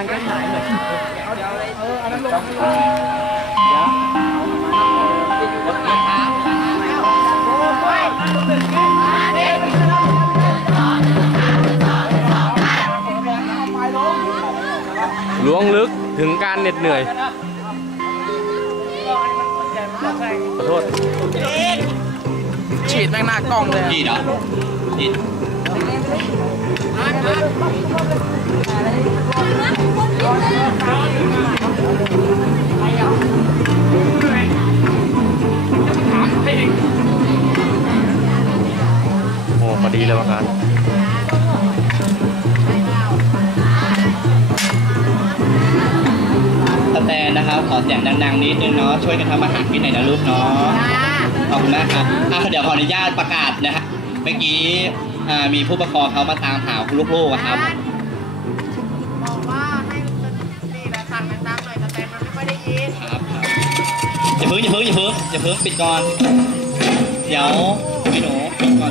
การก็หายเหมือนเอออันนั้นลงล้วงลึกถึงการเหน็ดเหนื่อย ขอโทษ ฉีดแม่งหน้ากล้องเลยดีดเหรอดีด พอดีเลยประการสแตนนะครับขอเสียงดังๆนิดนึงเนาะช่วยกันทำอาหารกินหน่อยนะลูกเนาะขอบคุณมากครับอะเดี๋ยวขออนุญาตประกาศนะฮะเมื่อกี้อ่ามีผู้ปกครองเขามาตามหาลูกๆอะครับ บอกว่าให้นี่แหละสั่งดังๆหน่อยแต่แต่มันไม่ค่อยได้ยิน ครับครับอย่าเพิ่งอย่าเพิ่งอย่าเพิ่งอย่าเพิ่งปิดก่อน เดี๋ยวพี่หนูปิดก่อนลูกขอซ้อมก่อน